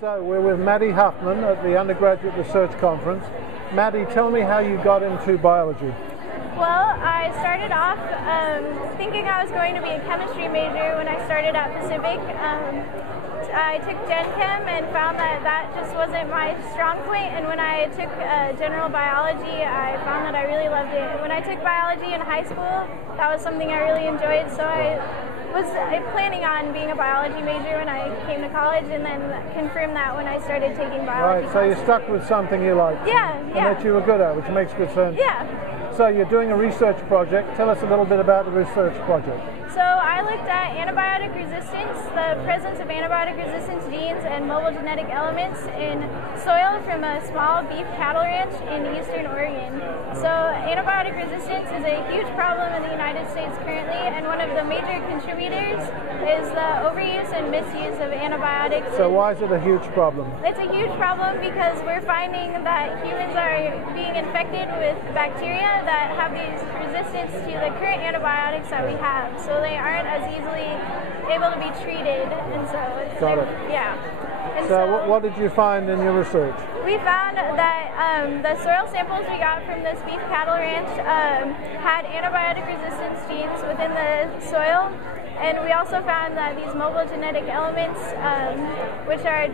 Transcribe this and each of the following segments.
So we're with Maddie Huffman at the Undergraduate Research Conference. Maddie, tell me how you got into biology. Well, I started off thinking I was going to be a chemistry major when I started at Pacific. I took Gen Chem and found that that just wasn't my strong point, and when I took general biology, I found that I really loved it. When I took biology in high school, that was something I really enjoyed, so I was planning on being a biology major when I came to college, and then confirmed that when I started taking biology. Right, so you stuck with something you liked. Yeah. And that you were good at, which makes good sense. Yeah. So you're doing a research project. Tell us a little bit about the research project. So I looked at antibiotic resistance, the presence of antibiotic resistance genes and mobile genetic elements in soil from a small beef cattle ranch in eastern Oregon. So antibiotic resistance is a huge problem in the United States currently, and one of the major contributors is the overuse and misuse of antibiotics. So why is it a huge problem? It's a huge problem because we're finding that humans are being infected with bacteria that have these resistance to the current antibiotics that we have. So they aren't as easily able to be treated, and so it's yeah. And so what did you find in your research? We found that the soil samples we got from this beef cattle ranch had antibiotic resistance genes within the soil, and we also found that these mobile genetic elements, which are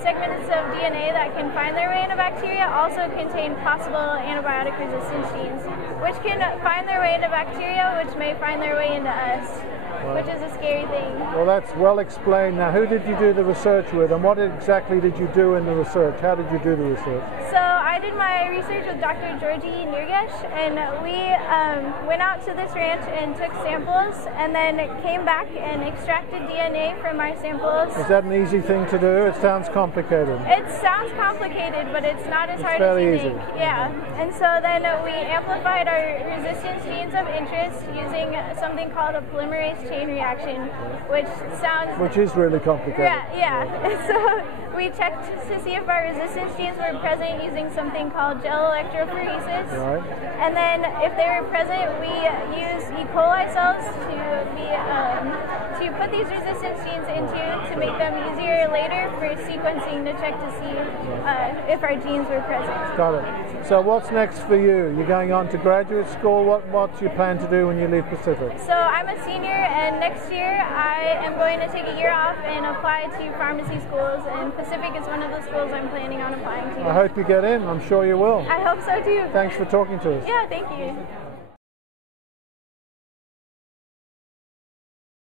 segments of DNA that can find their way into bacteria, also contain possible antibiotic resistance genes, which can find their way into bacteria, which may find their way into us. Which is a scary thing. Well, that's well explained. Now, who did you do the research with, and what exactly did you do in the research? How did you do the research? So I did my research with Dr. Georgie Nirgesh, and we went out to this ranch and took samples, and then came back and extracted DNA from our samples. Is that an easy thing to do? It sounds complicated. It sounds complicated, but it's not as hard as you think. Yeah, and so then we amplified our resistance genes of interest using something called a polymerase chain reaction, which is really complicated. Yeah. So we checked to see if our resistance genes were present using something called gel electrophoresis. Right. And then if they were present, we used E. coli cells to put these resistance genes into to make them easier later for sequencing to check to see if our genes were present. Got it. So what's next for you? You're going on to graduate school. What's your plan to do when you leave Pacific? So I'm a senior, and next year I am going to take a year off and apply to pharmacy schools, and Pacific is one of the schools I'm planning on applying to. I hope you get in. I'm sure you will. I hope so too. Thanks for talking to us. Yeah, thank you.